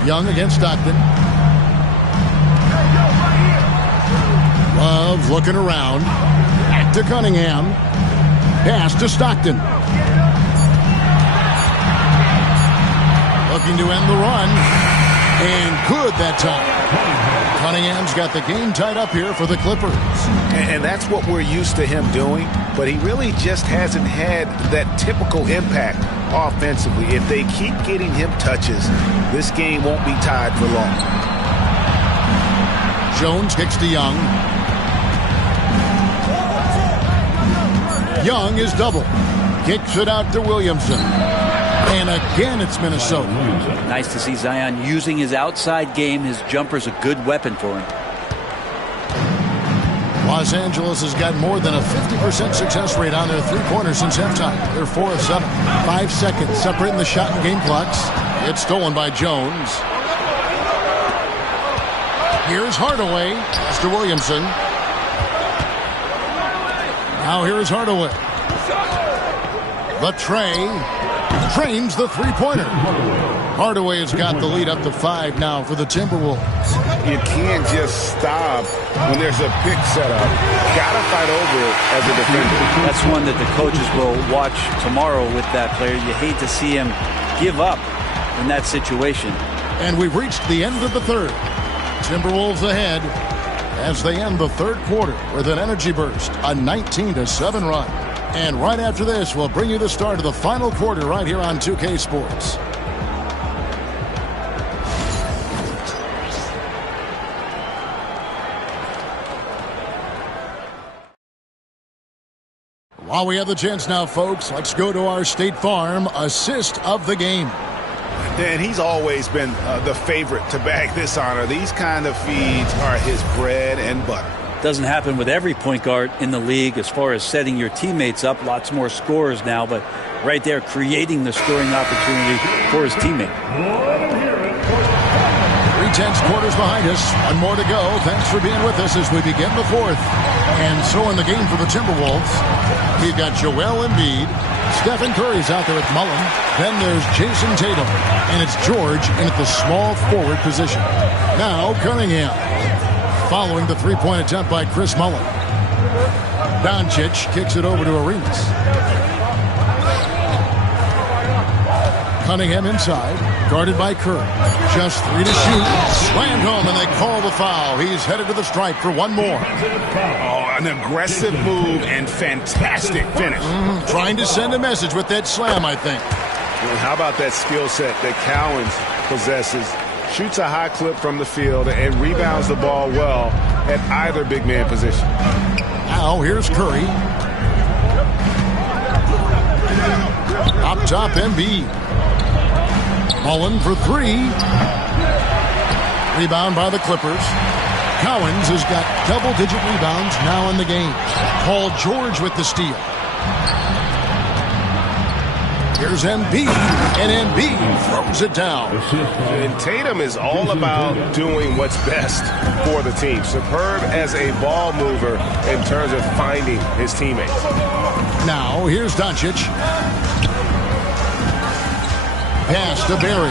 Young against Stockton. Love looking around. Back to Cunningham. Pass to Stockton. Looking to end the run. And good that time. Cunningham's got the game tied up here for the Clippers. And that's what we're used to him doing, but he really just hasn't had that typical impact offensively. If they keep getting him touches, this game won't be tied for long. Jones kicks to Young. Young is double. Kicks it out to Williamson. And again, it's Minnesota. Nice to see Zion using his outside game. His jumper's a good weapon for him. Los Angeles has got more than a 50% success rate on their three-pointers since halftime. They're 4 of 7. 5 seconds separating the shot and game clocks. It's stolen by Jones. Here's Hardaway. Pass to Williamson. Now here's Hardaway. The tray. Trains the three-pointer. Hardaway has got the lead up to 5 now for the Timberwolves. You can't just stop when there's a pick set up. Gotta fight over it as a defender. That's one that the coaches will watch tomorrow with that player. You hate to see him give up in that situation. And we've reached the end of the third. Timberwolves ahead as they end the third quarter with an energy burst, a 19-7 run. And right after this, we'll bring you the start of the final quarter right here on 2K Sports. While we have the chance now, folks, let's go to our State Farm assist of the game. Dan, he's always been the favorite to bag this honor. These kind of feeds are his bread and butter. Doesn't happen with every point guard in the league as far as setting your teammates up. Lots more scorers now, but right there creating the scoring opportunity for his teammate. 3/10 quarters behind us. One more to go. Thanks for being with us as we begin the fourth. And so in the game for the Timberwolves, we've got Joel Embiid. Stephen Curry's out there with Mullen. Then there's Jason Tatum. And it's George in at the small forward position. Now Cunningham. Following the three-point attempt by Chris Mullen. Doncic kicks it over to Arenas. Cunningham inside, guarded by Curry. Just 3 to shoot. Slammed home, and they call the foul. He's headed to the stripe for one more. Oh, an aggressive move and fantastic finish. Trying to send a message with that slam, I think. Well, how about that skill set that Cowens possesses? Shoots a high clip from the field and rebounds the ball well at either big man position. Now here's Curry. Up top, Embiid. Mullen for 3. Rebound by the Clippers. Cowens has got double-digit rebounds now in the game. Paul George with the steal. Here's Embiid, and Embiid throws it down. And Tatum is all about doing what's best for the team. Superb as a ball mover in terms of finding his teammates. Now, here's Doncic. Pass to Barry.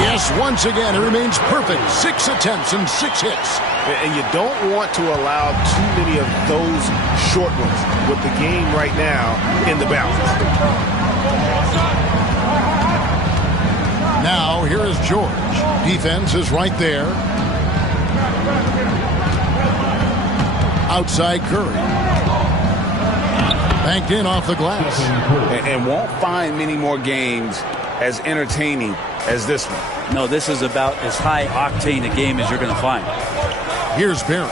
Yes, once again, it remains perfect. 6 attempts and 6 hits. And you don't want to allow too many of those short ones with the game right now in the balance. Now, here is George. Defense is right there. Outside Curry. Banked in off the glass. And won't find many more games as entertaining as this one. No, this is about as high octane a game as you're going to find. Here's Barry.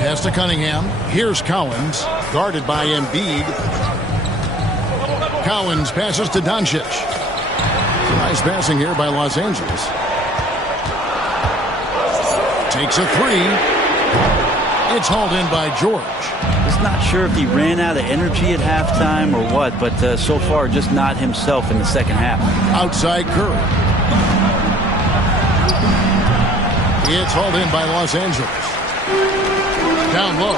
Pass to Cunningham. Here's Cowens. Guarded by Embiid. Cowens passes to Doncic. Nice passing here by Los Angeles. Takes a 3. It's hauled in by George. Just not sure if he ran out of energy at halftime or what, but so far just not himself in the second half. Outside Curry. It's hauled in by Los Angeles. Down low.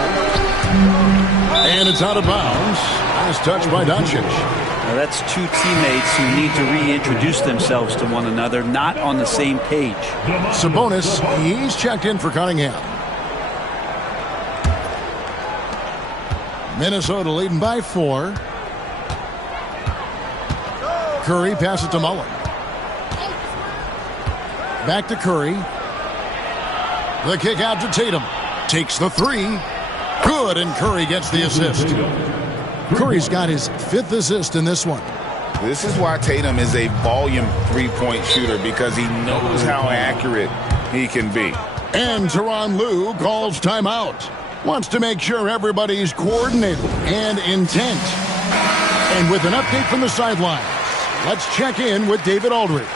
And it's out of bounds. Nice touch by Doncic. Now that's two teammates who need to reintroduce themselves to one another, not on the same page. Sabonis, he's checked in for Cunningham. Minnesota leading by 4. Curry passes to Mullen. Back to Curry. The kick out to Tatum. Takes the 3. Good, and Curry gets the assist. Curry's got his 5th assist in this one. This is why Tatum is a volume three-point shooter, because he knows how accurate he can be. And Tyronn Lue calls timeout. Wants to make sure everybody's coordinated and intent. And with an update from the sidelines, let's check in with David Aldridge.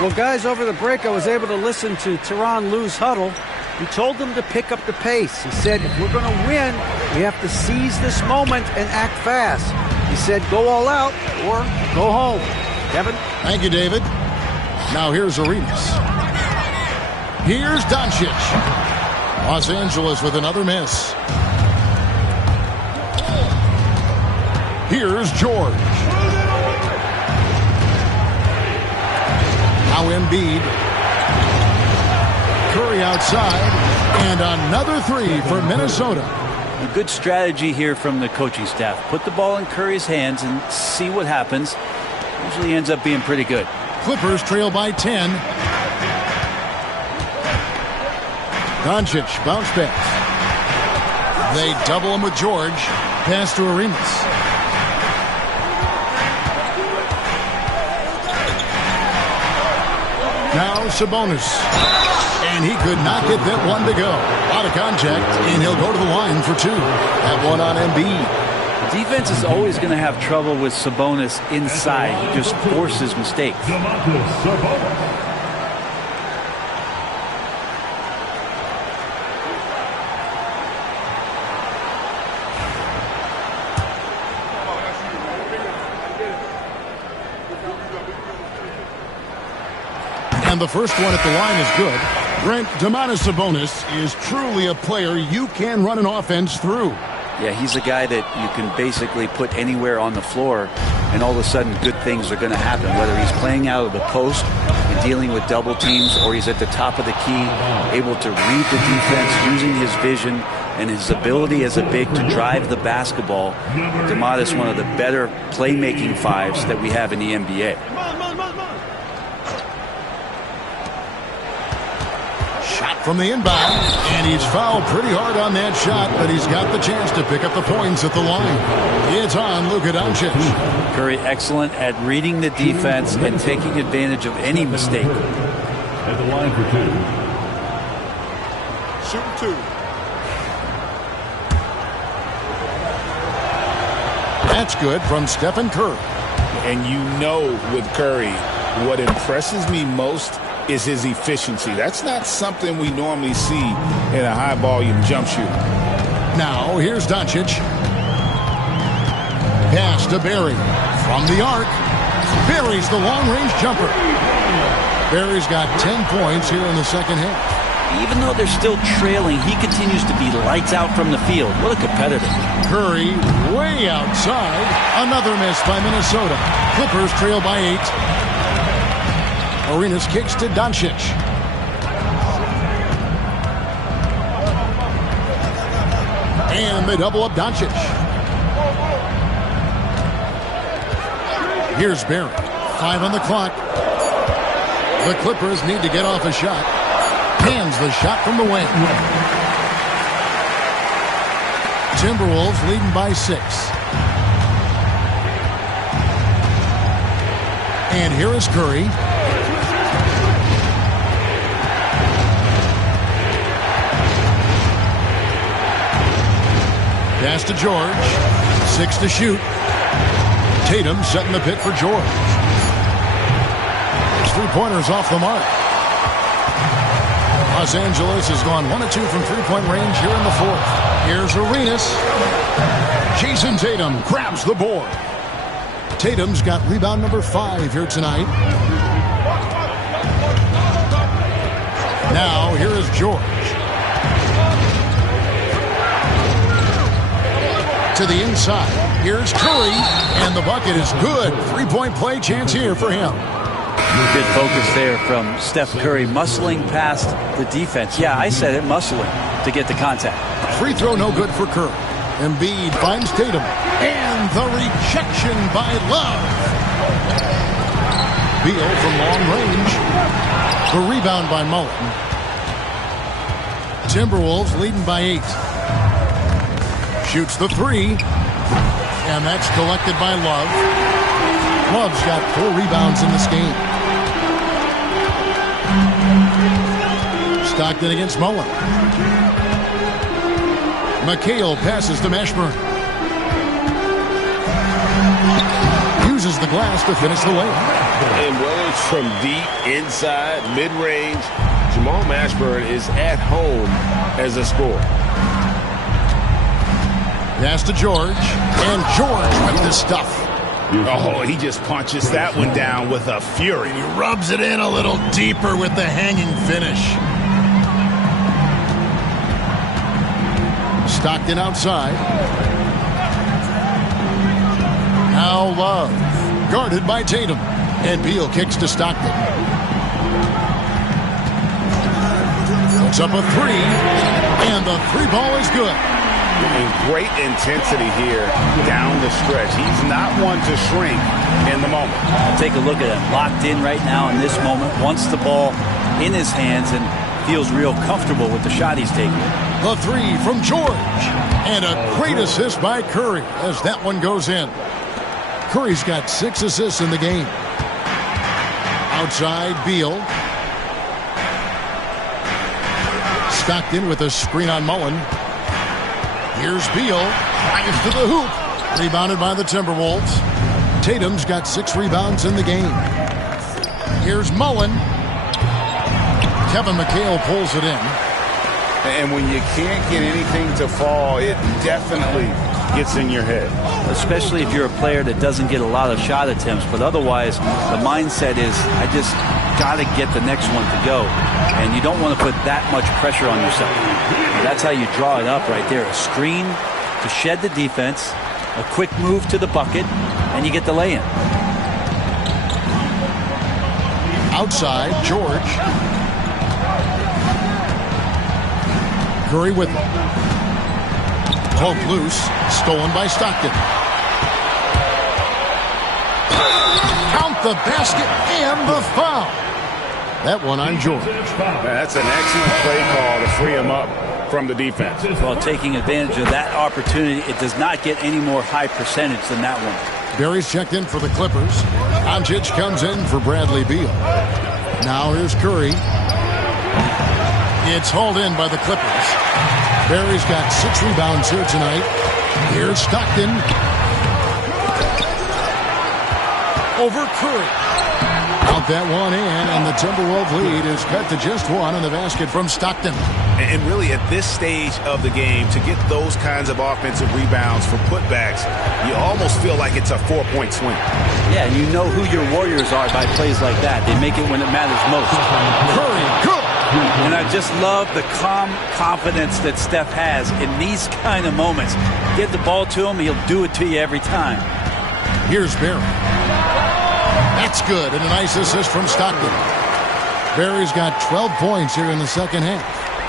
Well, guys, over the break, I was able to listen to Tyronn Lue's huddle. He told them to pick up the pace. He said, if we're going to win, we have to seize this moment and act fast. He said, go all out or go home. Kevin? Thank you, David. Now here's Arenas. Here's Doncic. Los Angeles with another miss. Here's George. Now Embiid. Curry outside. And another three for Minnesota. A good strategy here from the coaching staff. Put the ball in Curry's hands and see what happens. Usually ends up being pretty good. Clippers trail by 10. Doncic bounce pass. They double him with George. Pass to Arenas. Now Sabonis. And he could not get that one to go. Out of contact, and he'll go to the line for two. That one on Embiid. Defense is always going to have trouble with Sabonis inside. He just forces mistakes. And the first one at the line is good. Brent, Domantas Sabonis is truly a player you can run an offense through. Yeah, he's a guy that you can basically put anywhere on the floor, and all of a sudden good things are going to happen, whether he's playing out of the post and dealing with double teams, or he's at the top of the key, able to read the defense, using his vision and his ability as a big to drive the basketball. Domantas, one of the better playmaking fives that we have in the NBA. From the inbound, and he's fouled pretty hard on that shot, but he's got the chance to pick up the points at the line. It's on Luka Doncic. Curry excellent at reading the defense and taking advantage of any mistake. At the line for two. Shoot two. That's good from Stephen Curry. And you know with Curry, what impresses me most is his efficiency. That's not something we normally see in a high-volume jump shooter. Now, here's Doncic. Pass to Barry. From the arc. Barry's the long-range jumper. Barry's got 10 points here in the second half. Even though they're still trailing, he continues to be lights out from the field. What a competitor. Curry way outside. Another miss by Minnesota. Clippers trail by 8. Arenas kicks to Doncic. And they double up Doncic. Here's Barry. 5 on the clock. The Clippers need to get off a shot. Hands the shot from the wing. Timberwolves leading by 6. And here is Curry. Pass to George. 6 to shoot. Tatum setting the pick for George. His three-pointers off the mark. Los Angeles has gone 1 of 2 from three-point range here in the fourth. Here's Arenas. Jason Tatum grabs the board. Tatum's got rebound number 5 here tonight. Now here is George. To the inside. Here's Curry, and the bucket is good. Three-point play chance here for him. Good focus there from Steph Curry, muscling past the defense. Yeah, I said it, muscling to get the contact. Free throw no good for Curry. Embiid finds Tatum, and the rejection by Love. Beal from long range. The rebound by Mullen. Timberwolves leading by 8. Shoots the 3. And that's collected by Love. Love's got 4 rebounds in this game. Stockton against Mullen. McHale passes to Mashburn. Uses the glass to finish the layup. And whether it's from deep, inside, mid-range, Jamal Mashburn is at home as a scorer. Pass to George, and George with the stuff. Oh, he just punches that one down with a fury. He rubs it in a little deeper with the hanging finish. Stockton outside. Now Love, guarded by Tatum. And Beal kicks to Stockton. Puts up a 3, and the 3 ball is good. And great intensity here down the stretch. He's not one to shrink in the moment. Take a look at him, locked in right now in this moment, wants the ball in his hands and feels real comfortable with the shot he's taking. The 3 from George, and a great assist by Curry as that one goes in. Curry's got 6 assists in the game. Outside, Beal. Stockton with a screen on Mullen. Here's Beal, drives to the hoop. Rebounded by the Timberwolves. Tatum's got 6 rebounds in the game. Here's Mullen. Kevin McHale pulls it in. And when you can't get anything to fall, it definitely gets in your head. Especially if you're a player that doesn't get a lot of shot attempts. But otherwise, the mindset is, I just got to get the next one to go. And you don't want to put that much pressure on yourself. That's how you draw it up right there. A screen to shed the defense, a quick move to the bucket, and you get the lay-in. Outside, George. Curry with it. Poked loose, stolen by Stockton. Count the basket and the foul. That one on George. That's an excellent play call to free him up from the defense. Well, taking advantage of that opportunity, it does not get any more high percentage than that one. Barry's checked in for the Clippers. Doncic comes in for Bradley Beal. Now here's Curry. It's hauled in by the Clippers. Barry's got 6 rebounds here tonight. Here's Stockton. Over Curry. Out that one in, and the Timberwolves lead is cut to just 1 in the basket from Stockton. And really, at this stage of the game, to get those kinds of offensive rebounds for putbacks, you almost feel like it's a 4-point swing. Yeah, you know who your Warriors are by plays like that. They make it when it matters most. Curry, good. And I just love the calm confidence that Steph has in these kind of moments. Give the ball to him, he'll do it to you every time. Here's Barry. That's good, and a nice assist from Stockton. Barry's got 12 points here in the second half.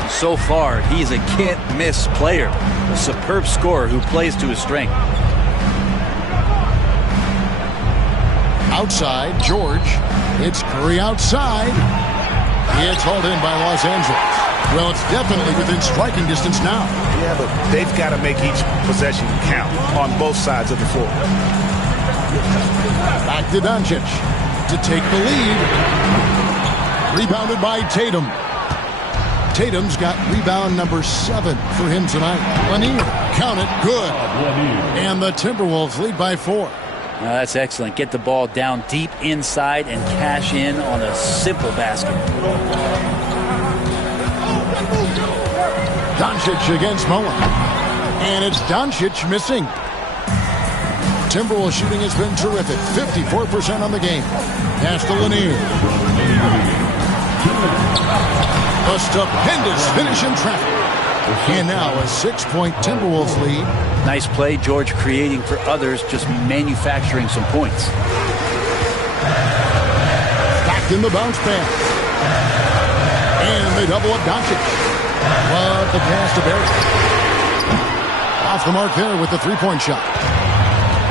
So far, he's a can't-miss player. A superb scorer who plays to his strength. Outside, George. It's Curry outside. It's hauled in by Los Angeles. Well, it's definitely within striking distance now. Yeah, but they've got to make each possession count on both sides of the floor. Back to Doncic to take the lead. Rebounded by Tatum. Tatum's got rebound number 7 for him tonight. Lanier, count it, good. And the Timberwolves lead by 4. Now that's excellent. Get the ball down deep inside and cash in on a simple basket. Doncic against Mullen. And it's Doncic missing. Timberwolves shooting has been terrific. 54% on the game. Pass to Lanier. A stupendous finish in traffic. And now a 6-point Timberwolves lead. Nice play, George creating for others, just manufacturing some points. Back in the bounce pass. And they double up Doncic. Love the pass to Barry. Off the mark there with the 3-point shot.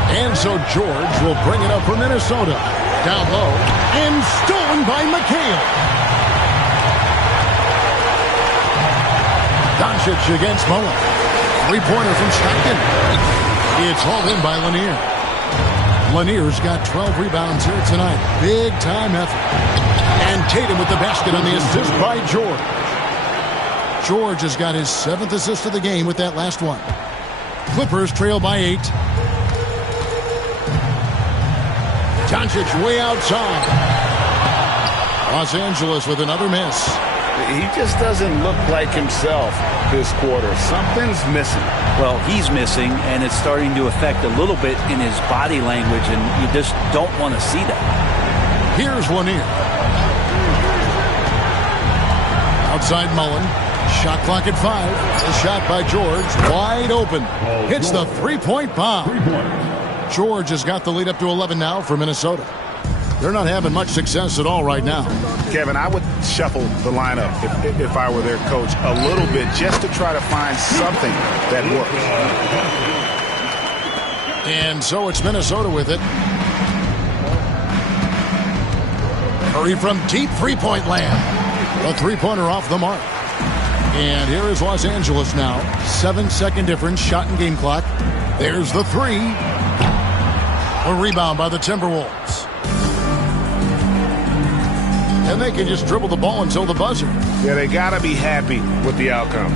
And so George will bring it up for Minnesota. Down low. And stolen by McHale. Doncic against Mullen. 3-pointer from Stockton. It's hauled in by Lanier. Lanier's got 12 rebounds here tonight. Big time effort. And Tatum with the basket on the assist by George. George has got his 7th assist of the game with that last one. Clippers trail by 8. Doncic way outside. Los Angeles with another miss. He just doesn't look like himself this quarter. Something's missing. Well, he's missing, and it's starting to affect a little bit in his body language, and you just don't want to see that. Here's Lanier. Outside Mullen. Shot clock at 5. A shot by George. Wide open. Hits the three-point bomb. George has got the lead up to 11 now for Minnesota. They're not having much success at all right now. Kevin, I would shuffle the lineup if I were their coach a little bit just to try to find something that works. And so it's Minnesota with it. Curry from deep three-point land. A three-pointer off the mark. And here is Los Angeles now. 7-second difference, shot and game clock. There's the three. A rebound by the Timberwolves. And they can just dribble the ball until the buzzer. Yeah, they got to be happy with the outcome.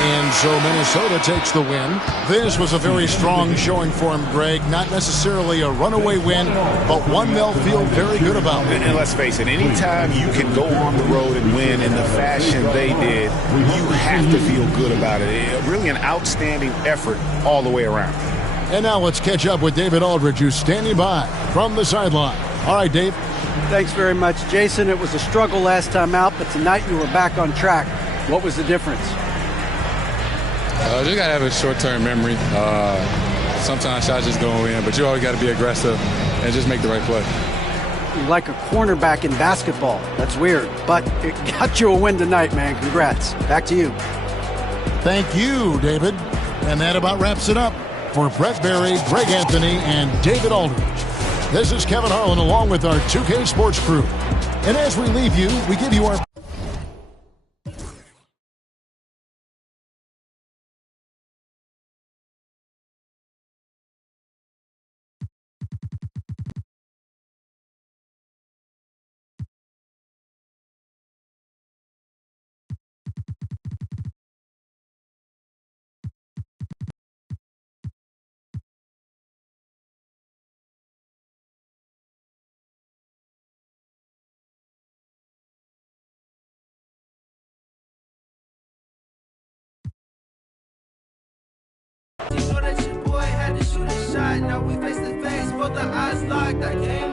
And so Minnesota takes the win. This was a very strong showing for him, Greg. Not necessarily a runaway win, but one they'll feel very good about. And let's face it, anytime you can go on the road and win in the fashion they did, you have to feel good about it. Really an outstanding effort all the way around. And now let's catch up with David Aldridge, who's standing by from the sideline. All right, Dave. Thanks very much, Jason. It was a struggle last time out, but tonight you were back on track. What was the difference? Just got to have a short-term memory. Sometimes shots just go in, but you always got to be aggressive and just make the right play. You're like a cornerback in basketball. That's weird, but it got you a win tonight, man. Congrats. Back to you. Thank you, David. And that about wraps it up. For Brett Berry, Greg Anthony, and David Aldridge, this is Kevin Harlan along with our 2K Sports crew. And as we leave you, we give you our... You know that your boy had to shoot a shot. Now we face to face, both the eyes locked. I can't